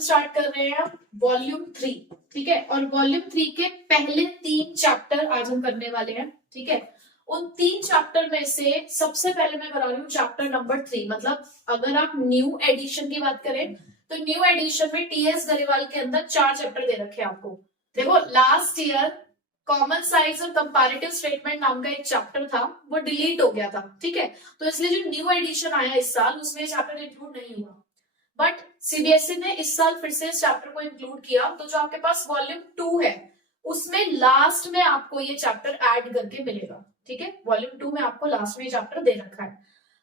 Start कर रहे हैं वॉल्यूम 3, ठीक है। और वॉल्यूम 3 के पहले 3 चैप्टर आज हम करने वाले हैं, ठीक है। उन 3 चैप्टर में से सबसे पहले मैं करा रही हूँ चैप्टर नंबर 3। मतलब अगर आप न्यू एडिशन की बात करें तो न्यू एडिशन में टीएस गरेवाल के अंदर 4 चैप्टर दे रखे हैं आपको। देखो लास्ट ईयर कॉमन साइज और कंपैरेटिव स्टेटमेंट नाम का एक चैप्टर था, वो डिलीट हो गया था, ठीक है। तो इसलिए जो न्यू एडिशन आया इस साल उसमें चैप्टर इंक्लूड नहीं हुआ, बट सीबीएसई ने इस साल फिर से इस चैप्टर को इंक्लूड किया। तो जो आपके पास वॉल्यूम 2 है उसमें लास्ट में आपको ये चैप्टर ऐड करके मिलेगा, ठीक है। वॉल्यूम 2 में आपको लास्ट में ये चैप्टर दे रखा है।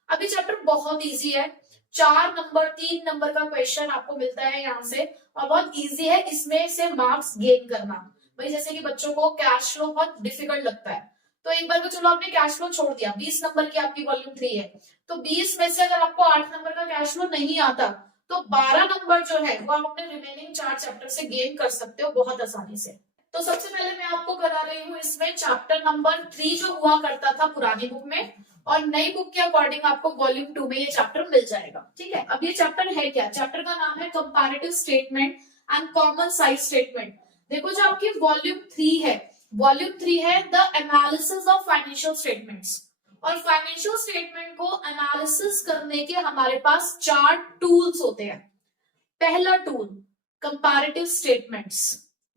अब ये चैप्टर बहुत इजी है, 4 नंबर 3 नंबर का क्वेश्चन आपको मिलता है यहाँ से, और बहुत इजी है इसमें से मार्क्स गेन करना। भाई जैसे कि बच्चों को कैश फ्लो बहुत डिफिकल्ट लगता है, तो एक बार को चलो आपने कैश फ्लो छोड़ दिया, 20 नंबर की आपकी वॉल्यूम 3 है, तो 20 में से अगर आपको 8 नंबर का कैश फ्लो नहीं आता तो 12 नंबर जो है वो आप अपने रिमेनिंग 4 चैप्टर से गेन कर सकते हो बहुत आसानी से। तो सबसे पहले मैं आपको करा रही हूँ इसमें चैप्टर नंबर 3 जो हुआ करता था पुरानी बुक में, और नई बुक के अकॉर्डिंग आपको वॉल्यूम 2 में ये चैप्टर मिल जाएगा, ठीक है। अब ये चैप्टर है क्या? चैप्टर का नाम है comparative statement and common size statement. देखो जो आपकी वॉल्यूम 3 है, वॉल्यूम 3 है the analysis of financial statements. और फाइनेंशियल स्टेटमेंट को एनालिसिस करने के हमारे पास 4 टूल्स होते हैं। पहला टूल कंपैरेटिव स्टेटमेंट्स,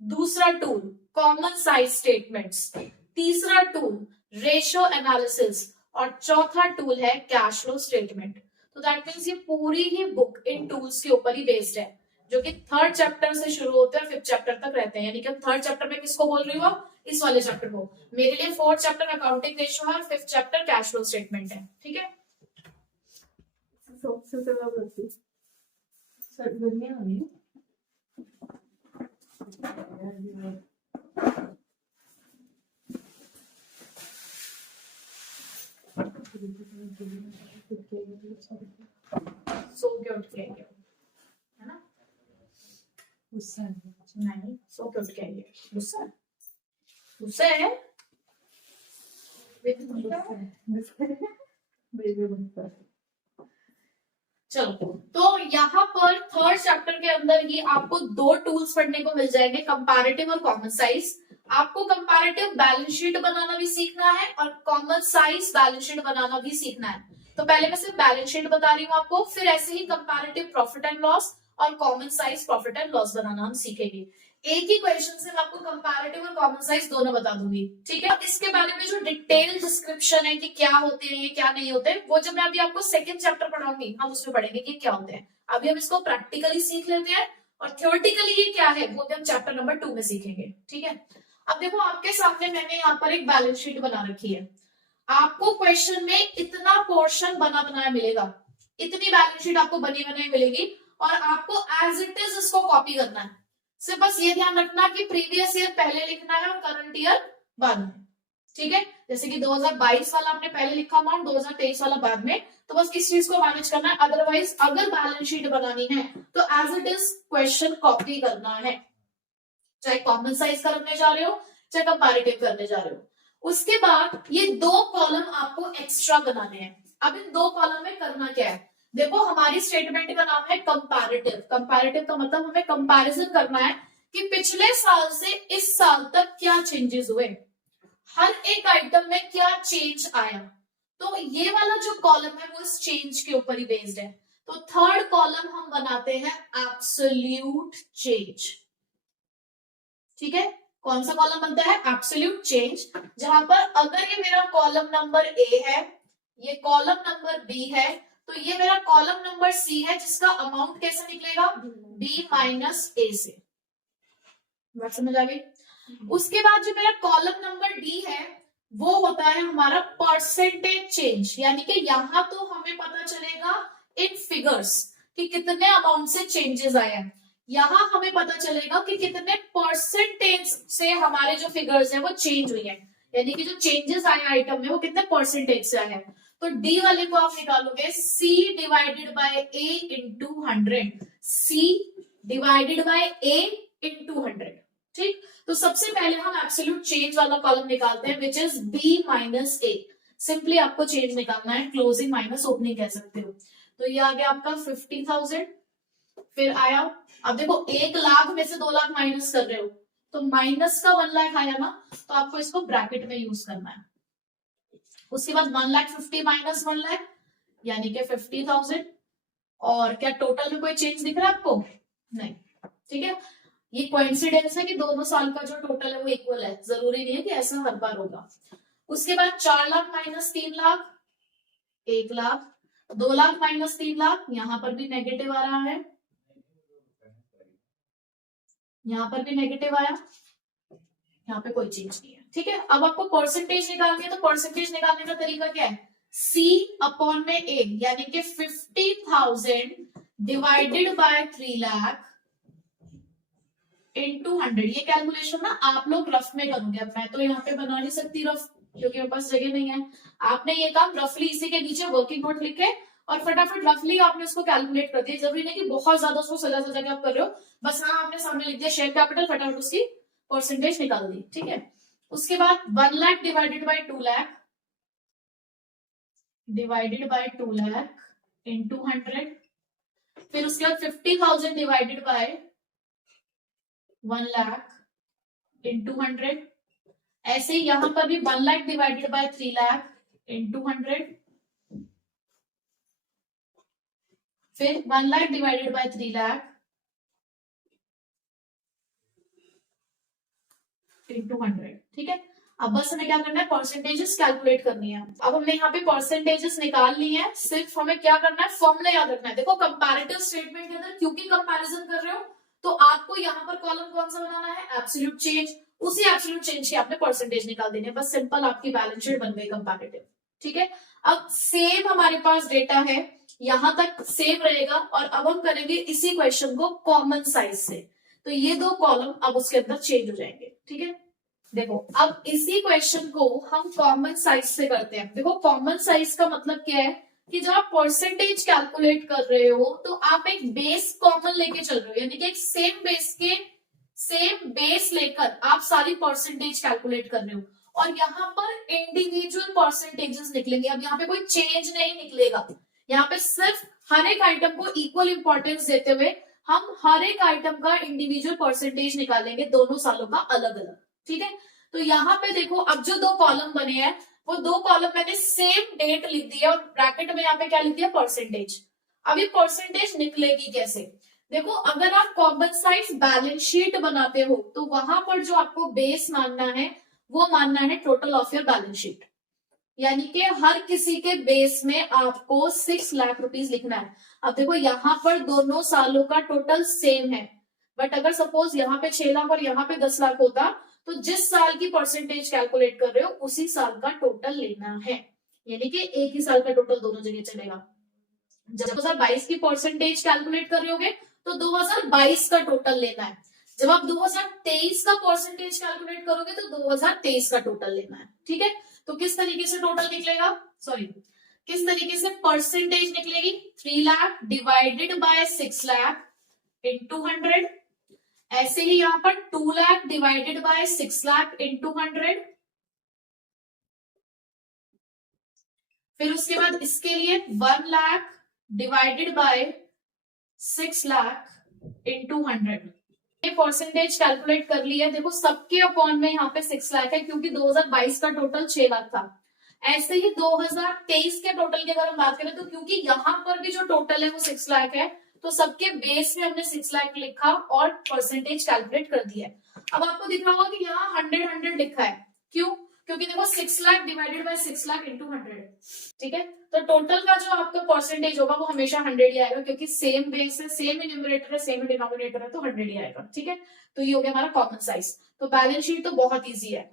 दूसरा टूल कॉमन साइज स्टेटमेंट्स, तीसरा टूल रेशियो एनालिसिस, और चौथा टूल है कैश फ्लो स्टेटमेंट। तो दैट मींस ये पूरी ही बुक इन टूल्स के ऊपर ही बेस्ड है, जो कि 3rd चैप्टर से शुरू होते हैं और 5th चैप्टर तक रहते हैं। यानी कि 3rd चैप्टर में किसको बोल रही हूँ? इस वाले चैप्टर को। मेरे लिए 4th चैप्टर अकाउंटिंग रेशियो है और 5th chapter cash flow statement है, ठीक है। सो के उठ के आइए, है ना? गुस्सा नहीं, सो के उठ के आइए। गुस्सा गुस्सा है चलो, तो यहाँ पर 3rd चैप्टर के अंदर ही आपको 2 टूल्स पढ़ने को मिल जाएंगे, कंपैरेटिव और कॉमन साइज। आपको कंपैरेटिव बैलेंस शीट बनाना भी सीखना है और कॉमन साइज बैलेंस शीट बनाना भी सीखना है। तो पहले मैं सिर्फ बैलेंस शीट बता रही हूँ आपको, फिर ऐसे ही कंपैरेटिव प्रॉफिट एंड लॉस और common size profit and loss बनाना हम सीखेंगे। एक ही क्वेश्चन से मैं आपको कंपैरेटिव और कॉमन साइज दोनों बता दूंगी, ठीक है। इसके बारे में जो डिटेल डिस्क्रिप्शन है कि क्या होते हैं ये क्या नहीं होते, वो जब मैं अभी आपको 2nd चैप्टर पढ़ाऊंगी हम उसमें पढ़ेंगे कि क्या होते हैं। अभी हम इसको प्रैक्टिकली सीख लेते हैं और थ्योरेटिकली ये क्या है वो भी हम चैप्टर नंबर 2 में सीखेंगे, ठीक है। अब देखो आपके सामने मैंने यहाँ पर एक बैलेंस शीट बना रखी है। आपको क्वेश्चन में इतना पोर्शन बना बनाया मिलेगा, इतनी बैलेंस शीट आपको बनी बनाई मिलेगी, और आपको एज इट इज इसको कॉपी करना है। सिर्फ बस ये ध्यान रखना कि प्रीवियस ईयर पहले लिखना है और करंट ईयर बाद में, ठीक है। जैसे कि 2022 वाला आपने पहले लिखा अमाउंट, 2023 वाला बाद में, तो बस किस चीज को मैनेज करना है। अदरवाइज अगर बैलेंस शीट बनानी है तो as it is question copy करना है, चाहे कॉमन साइज करने जा रहे हो चाहे कंपैरेटिव करने जा रहे हो। उसके बाद ये 2 कॉलम आपको एक्स्ट्रा बनाने हैं। अब इन 2 कॉलम में करना क्या है? देखो हमारी स्टेटमेंट का नाम है कंपैरेटिव। कंपैरेटिव का मतलब हमें कंपैरिजन करना है कि पिछले साल से इस साल तक क्या चेंजेस हुए, हर एक आइटम में क्या चेंज आया। तो ये वाला जो कॉलम है वो इस चेंज के ऊपर ही बेस्ड है। तो 3rd कॉलम हम बनाते हैं एब्सोल्यूट चेंज, ठीक है। कौन सा कॉलम बनता है? Absolute change. जहां पर अगर ये मेरा कॉलम नंबर ए है, ये कॉलम नंबर बी है, तो ये मेरा कॉलम नंबर सी है जिसका अमाउंट कैसे निकलेगा? बी माइनस ए से। बात समझ आ गई? उसके बाद जो मेरा कॉलम नंबर डी है वो होता है हमारा परसेंटेज चेंज, यानी कि यहां तो हमें पता चलेगा इन फिगर्स कि कितने अमाउंट से चेंजेस आए हैं, यहां हमें पता चलेगा कि कितने परसेंटेज से हमारे जो फिगर्स है वो चेंज हुई है, यानी कि जो चेंजेस आए आइटम में वो कितने परसेंटेज से आए हैं। तो डी वाले को आप निकालोगे C divided by A into 100, C divided by A into 100, ठीक। तो सबसे पहले हम एब्सोल्यूट चेंज वाला कॉलम निकालते हैं which is B minus A। Simply आपको चेंज निकालना है, क्लोजिंग माइनस ओपनिंग कह सकते हो। तो ये आ गया आपका 50,000 फिर आया, अब देखो 1 लाख में से 2 लाख माइनस कर रहे हो तो माइनस का 1 लाख आया ना, तो आपको इसको ब्रैकेट में यूज करना है। उसके बाद 1,50,000 माइनस 1 लाख यानी कि 50,000। और क्या टोटल में कोई चेंज दिख रहा है आपको? नहीं। ठीक है, ये कोइंसिडेंस है कि दोनों साल का जो टोटल है वो इक्वल है, जरूरी नहीं है कि ऐसा हर बार होगा। उसके बाद 4 लाख माइनस 3 लाख 1 लाख, 2 लाख माइनस 3 लाख, यहां पर भी नेगेटिव आ रहा है, यहां पर भी नेगेटिव आया, यहाँ पे कोई चेंज नहीं है। ठीक है, अब आपको परसेंटेज निकालनी है, तो परसेंटेज निकालने का तरीका क्या है? C अपॉन में A, यानी कि 50,000 डिवाइडेड बाय 3 लाख इंटू 100। ये कैलकुलेशन ना आप लोग रफ में करोगे, अब मैं तो यहाँ पे बना नहीं सकती रफ क्योंकि मेरे पास जगह नहीं है। आपने ये काम रफली इसी के नीचे वर्किंग नोट लिखे और फटाफट रफली आपने इसको कैलकुलेट कर दिया। जरूरी नहीं कि बहुत ज्यादा उसको सजा सजा के आप कर रहे हो, बस हाँ आपने सामने लिख दिया शेयर कैपिटल, फटाफट उसकी परसेंटेज निकाल दी। ठीक है, उसके बाद 1 lakh divided by 2 lakh divided by 2 lakh into 100। फिर उसके बाद 50,000 डिवाइडेड बाय 1 लाख इंटू 100। ऐसे ही यहां पर भी 1 lakh divided by 3 lakh into 100। फिर 1 lakh divided by 3 lakh into 100। ठीक है, अब बस हमें क्या करना है? परसेंटेजेस कैलकुलेट करनी है। अब हमने यहाँ पे परसेंटेजेस निकाल ली है, सिर्फ हमें क्या करना है? फॉर्मूला याद रखना है। देखो कंपैरेटिव स्टेटमेंट के अंदर क्योंकि कंपैरिजन कर रहे हो तो आपको यहाँ पर कॉलम कौन सा बनाना है? Absolute change. उसी एब्सोल्यूट चेंज की आपने परसेंटेज निकाल देनी है, बस सिंपल आपकी बैलेंस शीट बन गई कंपैरेटिव। ठीक है, अब सेम हमारे पास डेटा है, यहां तक सेम रहेगा और अब हम करेंगे इसी क्वेश्चन को कॉमन साइज से, तो ये 2 कॉलम अब उसके अंदर चेंज हो जाएंगे। ठीक है, देखो अब इसी क्वेश्चन को हम कॉमन साइज से करते हैं। देखो कॉमन साइज का मतलब क्या है कि जब आप परसेंटेज कैलकुलेट कर रहे हो तो आप एक बेस कॉमन लेके चल रहे हो, यानी कि एक सेम बेस लेकर आप सारी परसेंटेज कैलकुलेट कर रहे हो और यहाँ पर इंडिविजुअल परसेंटेजेस निकलेंगे। अब यहाँ पे कोई चेंज नहीं निकलेगा, यहाँ पे सिर्फ हर एक आइटम को इक्वल इंपॉर्टेंस देते हुए हम हर एक आइटम का इंडिविजुअल परसेंटेज निकालेंगे, दोनों सालों का अलग अलग। ठीक है, तो यहाँ पे देखो अब जो 2 कॉलम बने हैं वो 2 कॉलम मैंने सेम डेट लिख दिया और ब्रैकेट में यहाँ पे क्या लिख दिया? परसेंटेज। अब ये परसेंटेज निकलेगी कैसे? देखो अगर आप कॉमन साइज बैलेंस शीट बनाते हो तो वहां पर जो आपको बेस मानना है वो मानना है total of your balance sheet, यानी कि हर किसी के बेस में आपको 6 लाख रुपीस लिखना है। अब देखो यहाँ पर दोनों सालों का टोटल सेम है, बट अगर सपोज यहाँ पे 6 लाख और यहाँ पे 10 लाख होता तो जिस साल की परसेंटेज कैलकुलेट कर रहे हो उसी साल का टोटल लेना है, यानी कि एक ही साल का टोटल दोनों जगह चलेगा। जब 2022 की परसेंटेज कैलकुलेट कर रहे होगे तो 2022 का टोटल लेना है। जब आप 2023 का परसेंटेज कैलकुलेट करोगे तो 2023 का टोटल लेना है। ठीक है, तो किस तरीके से टोटल निकलेगा? किस तरीके से परसेंटेज निकलेगी? 3 lakh divided by 6 lakh into 100। ऐसे ही यहां पर 2 lakh divided by 6 lakh into 100। फिर उसके बाद इसके लिए 1 lakh divided by 6 lakh into 100। ये परसेंटेज कैलकुलेट कर लिया है। देखो सबके अपॉन में यहाँ पे 6 लाख है क्योंकि 2022 का टोटल 6 लाख था। ऐसे ही 2023 के टोटल की अगर हम बात करें तो क्योंकि यहाँ पर भी जो टोटल है वो 6 लाख है तो सबके बेस में हमने 6 लाख लिखा और परसेंटेज कैलकुलेट कर दिया। अब आपको दिख रहा होगा कि यहाँ 100 लिखा है, क्यों? क्योंकि देखो 6 lakh divided by 6 lakh into 100। ठीक है, तो टोटल का जो आपका परसेंटेज होगा वो हमेशा 100 ही आएगा क्योंकि सेम बेस है, सेम ही न्यूमरेटर है, सेम ही डिनोमिनेटर है, तो 100 ही आएगा। ठीक है, तो ये हो गया हमारा कॉमन साइज। तो बैलेंस शीट तो बहुत ईजी है।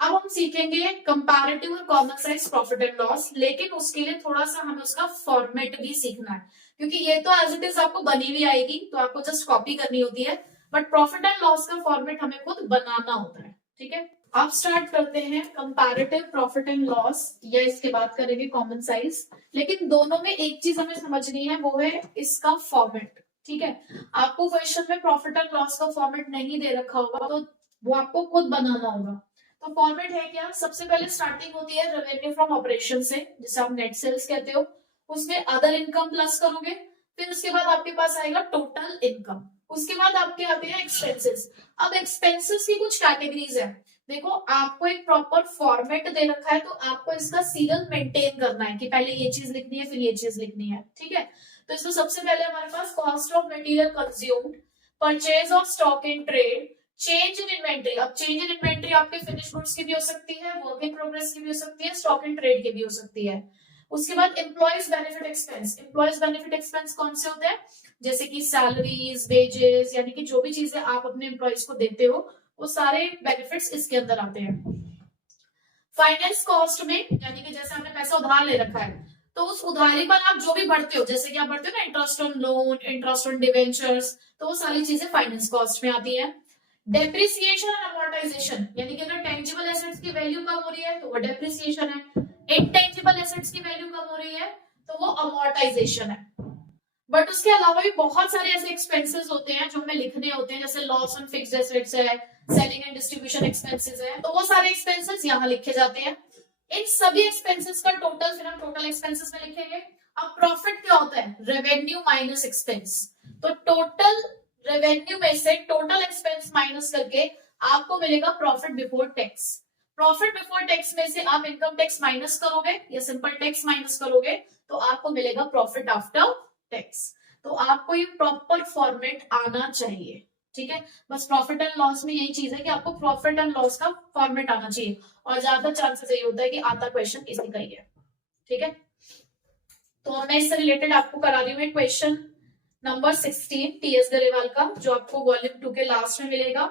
अब हम सीखेंगे कंपैरेटिव और common size profit and loss, लेकिन उसके लिए थोड़ा सा हमें उसका फॉर्मेट भी सीखना है क्योंकि ये तो एज इट इज आपको बनी हुई आएगी तो आपको जस्ट कॉपी करनी होती है, बट प्रॉफिट एंड लॉस का फॉर्मेट हमें खुद बनाना होता है। ठीक है, अब स्टार्ट करते हैं कंपैरेटिव प्रॉफिट एंड लॉस या इसके बाद करेंगे कॉमन साइज, लेकिन दोनों में एक चीज हमें समझनी है वो है इसका फॉर्मेट। ठीक है, आपको क्वेश्चन में प्रॉफिट एंड लॉस का फॉर्मेट नहीं दे रखा होगा तो वो आपको खुद बनाना होगा। तो फॉर्मेट है क्या? सबसे पहले स्टार्टिंग होती है रेवेन्यू फ्रॉम ऑपरेशन से, जिसे आप नेट सेल्स कहते हो। उसमें अदर इनकम प्लस करोगे, फिर उसके बाद आपके पास आएगा टोटल इनकम, उसके बाद आपके आते हैं एक्सपेंसेस। अब एक्सपेंसेस की कुछ कैटेगरीज है। देखो आपको एक प्रॉपर फॉर्मेट दे रखा है, तो आपको इसका सीरियल मेंटेन करना है कि पहले ये चीज लिखनी है फिर ये चीज लिखनी है, ठीक है। तो इसमें सबसे पहले हमारे पास cost of material consumed, purchase of stock in trade, change in inventory. अब चेंज इन इन्वेंट्री आपके फिनिश गुड्स की भी हो सकती है, वर्क इन प्रोग्रेस की भी हो सकती है, स्टॉक इन ट्रेड की भी हो सकती है। उसके बाद employees benefit expense. Employees benefit expense कौन से होते हैं, जैसे कि सैलरीज, वेजेस, यानी कि जो भी चीजें आप अपने एम्प्लॉयज को देते हो वो सारे बेनिफिट्स इसके अंदर आते हैं। फाइनेंस कॉस्ट में, यानी कि जैसे आपने पैसा उधार ले रखा है तो उस उधारी पर आप जो भी बढ़ते हो, जैसे कि आप बढ़ते हो ना interest on loan, interest on debentures, तो वो सारी चीजें फाइनेंस कॉस्ट में आती है। डेप्रिसिएशन एंड अमोर्टाइजेशन, यानी कि अगर टेंजिबल एसेट्स की वैल्यू कम हो रही है तो वो डेप्रिसिएशन है, इनटेंजिबल एसेट्स की वैल्यू कम हो रही है तो वो अमोर्टाइजेशन है। बट उसके अलावा भी बहुत सारे ऐसे एक्सपेंसेस होते हैं जो हमें लिखने होते हैं, जैसे लॉस ऑन फिक्स्ड एसेट्स है, सेलिंग एंड डिस्ट्रीब्यूशन एक्सपेंसेस है, तो वो सारे एक्सपेंसेस यहाँ लिखे जाते हैं। इन सभी एक्सपेंसेस का टोटल फिर हम टोटल एक्सपेंसेस में लिखेंगे। अब प्रॉफिट क्या होता है, रेवेन्यू माइनस एक्सपेंस। तो टोटल रेवेन्यू में से टोटल एक्सपेंस माइनस करके आपको मिलेगा profit before tax. Profit before tax में से आप इनकम टैक्स माइनस करोगे या सिंपल टैक्स माइनस करोगे तो आपको मिलेगा प्रॉफिट आफ्टर टैक्स। तो आपको ये प्रॉपर फॉर्मेट आना चाहिए, ठीक है। बस प्रॉफिट एंड लॉस में यही चीज है कि आपको प्रॉफिट एंड लॉस का फॉर्मेट आना चाहिए, और ज्यादा चांसेस यही होता है कि आता क्वेश्चन इसी का ही है, ठीक है। तो मैं इससे रिलेटेड आपको करा रही हूँ क्वेश्चन नंबर 16 टीएस गरेवाल का, जो आपको वॉल्यूम 2 के लास्ट में मिलेगा,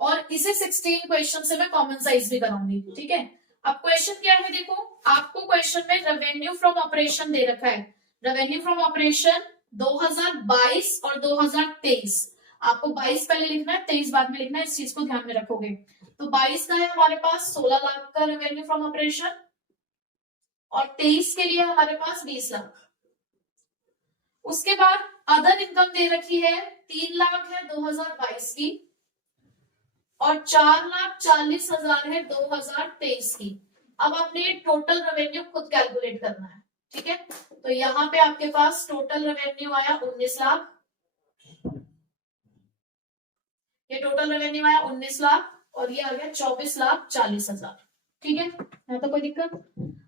और इसे 16 क्वेश्चन से मैं कॉमन साइज भी कराऊंगी, ठीक है। अब क्वेश्चन क्या है, देखो आपको क्वेश्चन में रेवेन्यू फ्रॉम ऑपरेशन दे रखा है। रेवेन्यू फ्रॉम ऑपरेशन 2022 और 2023, आपको 22 पहले लिखना है, 23 बाद में लिखना है, इस चीज को ध्यान में रखोगे। तो 22 का है हमारे पास 16 लाख का रेवेन्यू फ्रॉम ऑपरेशन, और 23 के लिए हमारे पास 20 लाख। उसके बाद अदर इनकम दे रखी है 3 लाख है 2022 की, और 4,40,000 है 2023 की। अब आपने टोटल रेवेन्यू खुद कैलकुलेट करना है, ठीक है। तो यहाँ पे आपके पास टोटल रेवेन्यू आया 19 लाख, ये टोटल रेवेन्यू आया 19 लाख, और ये आ गया 24,40,000, ठीक है। यहाँ तो कोई दिक्कत।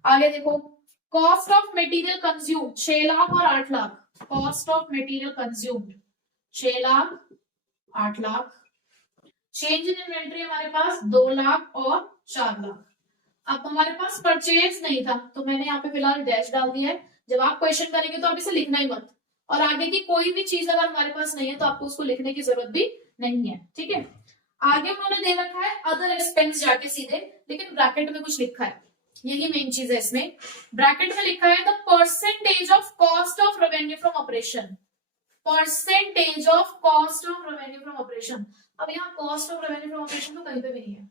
आगे देखो cost of material consume 6 lakh और 8 lakh. Cost of material consumed 6 lakh 8 lakh. Change in inventory हमारे पास 2 लाख और 4 लाख। अब हमारे पास परचेज नहीं था तो मैंने यहाँ पे फिलहाल डैश डाल दिया है। जब आप क्वेश्चन करेंगे तो आप इसे लिखना ही मत, और आगे की कोई भी चीज अगर हमारे पास नहीं है तो आपको उसको लिखने की जरूरत भी नहीं है, ठीक है। आगे उन्होंने दे रखा है अदर एक्सपेंस जाके सीधे, लेकिन ब्रैकेट में कुछ लिखा है, यही मेन चीज है इसमें। ब्रैकेट में लिखा है the percentage of cost of revenue from operation, percentage of cost of revenue from operation. अब यहाँ cost of revenue from operation तो कहीं पे भी नहीं है।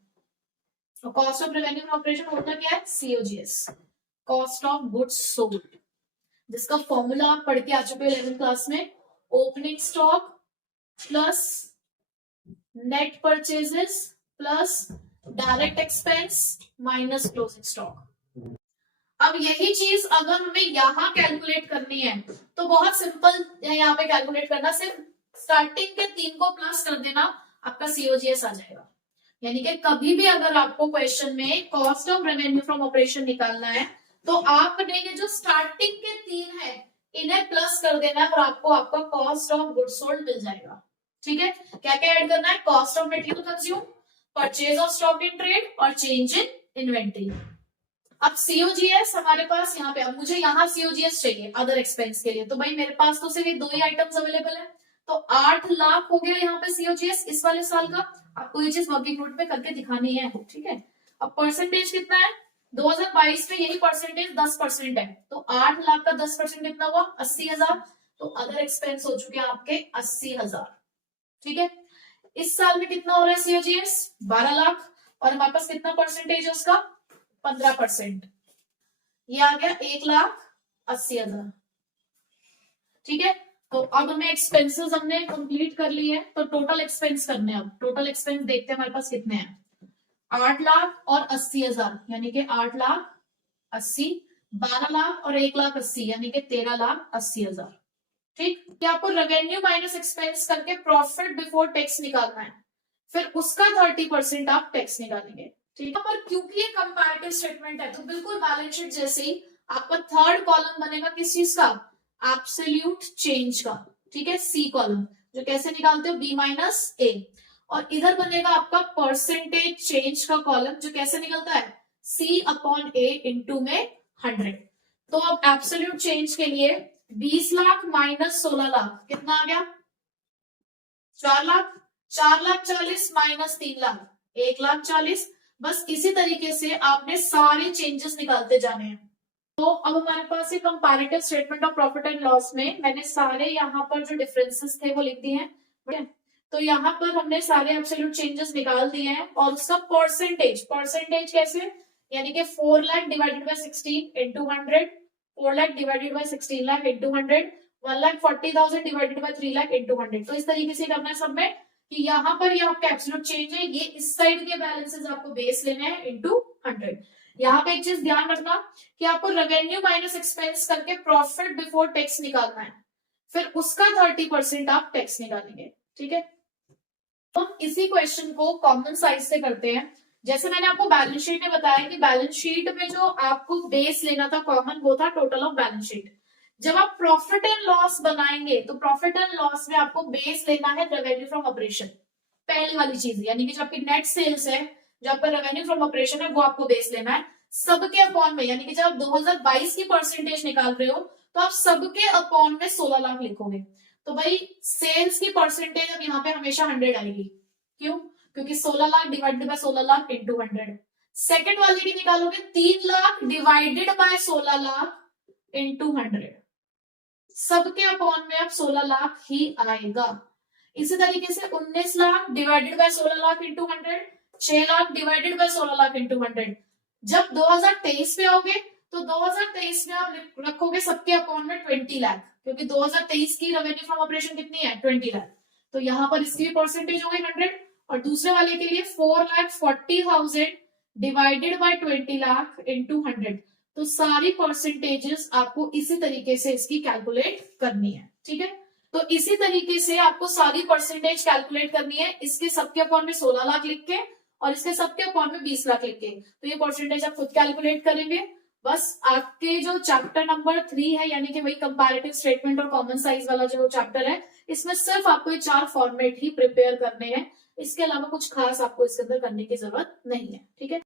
तो cost of revenue from operation होता क्या है, COGS, cost of goods sold, जिसका फॉर्मूला आप पढ़ के आ चुके हो 11th क्लास में। Opening stock plus net purchases plus direct expense minus closing stock. अब यही चीज अगर हमें यहाँ कैलकुलेट करनी है तो बहुत सिंपल है, यहाँ पे कैलकुलेट करना, सिर्फ स्टार्टिंग के 3 को प्लस कर देना, आपका सीओजीएस आ जाएगा। यानी कि कभी भी अगर आपको क्वेश्चन में cost of revenue from operation निकालना है तो आपने ये जो स्टार्टिंग के 3 है इन्हें प्लस कर देना है, और आपको आपका कॉस्ट ऑफ गुड्स सोल्ड मिल जाएगा, ठीक है। क्या क्या ऐड करना है, cost of material consume, purchase of stock in trade, और चेंज इन इन्वेंट्री। अब सीओजीएस हमारे पास यहाँ पे, अब मुझे यहाँ सीओजीएस चाहिए अदर एक्सपेंस के लिए, तो भाई मेरे पास तो सिर्फ ये 2 ही आइटम्स अवेलेबल है, तो 8 लाख हो गया यहाँ पे सीओजीएस इस वाले साल का। आपको ये चीज वर्किंग नोट पे करके दिखानी है, ठीक है। अब परसेंटेज कितना है, 2022 में यही परसेंटेज 10% है, तो 8 लाख का 10% कितना हुआ, 80,000। तो अदर एक्सपेंस हो चुके हैं आपके 80,000, ठीक है। इस साल में कितना हो रहा है सीओजीएस, 12 लाख, और हमारे पास कितना परसेंटेज है उसका, 15%। ये आ गया 1,80,000, ठीक है। तो अब हमें एक्सपेंसेस हमने कंप्लीट कर लिए हैं, तो टोटल एक्सपेंस करने हैं। अब टोटल एक्सपेंस देखते हैं हमारे पास कितने हैं, 8 लाख और 80,000, यानी कि 8 लाख 80, 12 लाख और 1,80,000 यानी कि 13,80,000, ठीक, कि आपको रेवेन्यू माइनस एक्सपेंस करके प्रॉफिट बिफोर टैक्स निकालना है, फिर उसका 30% आप टैक्स निकालेंगे। ठीक है, पर क्योंकि ये कंपैरेटिव स्टेटमेंट है तो बिल्कुल बैलेंस शीट जैसे ही आपका थर्ड कॉलम बनेगा किस चीज का, एब्सोल्यूट चेंज का। ठीक है, सी कॉलम, जो कैसे निकालते हो, बी माइनस ए। और इधर बनेगा आपका परसेंटेज चेंज का कॉलम, जो कैसे निकलता है, सी अपॉन ए इंटू में 100। तो अब एब्सोल्यूट चेंज के लिए 20 लाख माइनस 16 लाख कितना आ गया, 4 लाख। 4,40,000 माइनस 3 लाख 1,40,000। बस इसी तरीके से आपने सारे चेंजेस निकालते जाने हैं। तो अब हमारे पास ये comparative statement of profit and loss में मैंने सारे यहाँ पर जो डिफरेंसेस थे वो लिख दिए हैं। ठीक है, तो यहाँ पर हमने सारे एब्सोल्यूट चेंजेस निकाल दिए हैं और उसका परसेंटेज, परसेंटेज कैसे, यानी कि 4 lakh divided by 16 into 100, 4 lakh divided by 16 lakh into 100, 1,40,000 divided by 3 lakh into 100। तो इस तरीके से करना है सब में कि यहाँ पर ये आपका एब्सोल्यूट चेंज है, ये इस साइड के बैलेंसेस आपको बेस लेने हैं इंटू 100। यहाँ पे एक चीज ध्यान रखना कि आपको रेवेन्यू माइनस एक्सपेंस करके प्रॉफिट बिफोर टैक्स निकालना है, फिर उसका 30% आप टैक्स निकालेंगे। ठीक है, तो हम इसी क्वेश्चन को कॉमन साइज से करते हैं। जैसे मैंने आपको बैलेंस शीट में बताया कि बैलेंस शीट में जो आपको बेस लेना था कॉमन, वो था टोटल ऑफ बैलेंस शीट। जब आप प्रॉफिट एंड लॉस बनाएंगे तो प्रॉफिट एंड लॉस में आपको बेस लेना है रेवेन्यू फ्रॉम ऑपरेशन, पहली वाली चीज, यानी कि जो आपकी नेट सेल्स है, जो आपका रेवेन्यू फ्रॉम ऑपरेशन है, वो आपको बेस लेना है सबके अपॉन में। यानी कि जब आप 2022 की परसेंटेज निकाल रहे हो तो आप सबके अपॉन में 16 लाख लिखोगे। तो भाई सेल्स की परसेंटेज अब यहाँ पे हमेशा 100 आएगी। क्यों, क्योंकि 16 lakh divided by 16 lakh into 100। Second वाले की निकालोगे 3 lakh divided by 16 lakh into 100, सबके अपॉन में अब 16 लाख ही आएगा। इसी तरीके से 19 lakh divided by 16 lakh into 100, 6 lakh divided by 16 lakh into 100। जब 2023 पे आओगे तो 2023 में आप रखोगे सबके अपॉन में 20 लाख, क्योंकि 2023 की रेवेन्यू फ्रॉम ऑपरेशन कितनी है, 20 लाख। तो यहाँ पर इसकी परसेंटेज हो गई 100। और दूसरे वाले के लिए 4,40,000 डिवाइडेड बाय 20 लाख इंटू 100। तो सारी परसेंटेजेस आपको इसी तरीके से इसकी कैलकुलेट करनी है। ठीक है, तो इसी तरीके से आपको सारी परसेंटेज कैलकुलेट करनी है, इसके सबके अपॉन में 16 लाख लिख के और इसके सबके अपॉन में 20 लाख लिख के। तो ये परसेंटेज आप खुद कैलकुलेट करेंगे। बस आपके जो चैप्टर नंबर 3 है, यानी कि वही कंपैरेटिव स्टेटमेंट और कॉमन साइज वाला जो चैप्टर है, इसमें सिर्फ आपको ये 4 फॉर्मेट ही प्रिपेयर करने हैं। इसके अलावा कुछ खास आपको इसके अंदर करने की जरूरत नहीं है। ठीक है,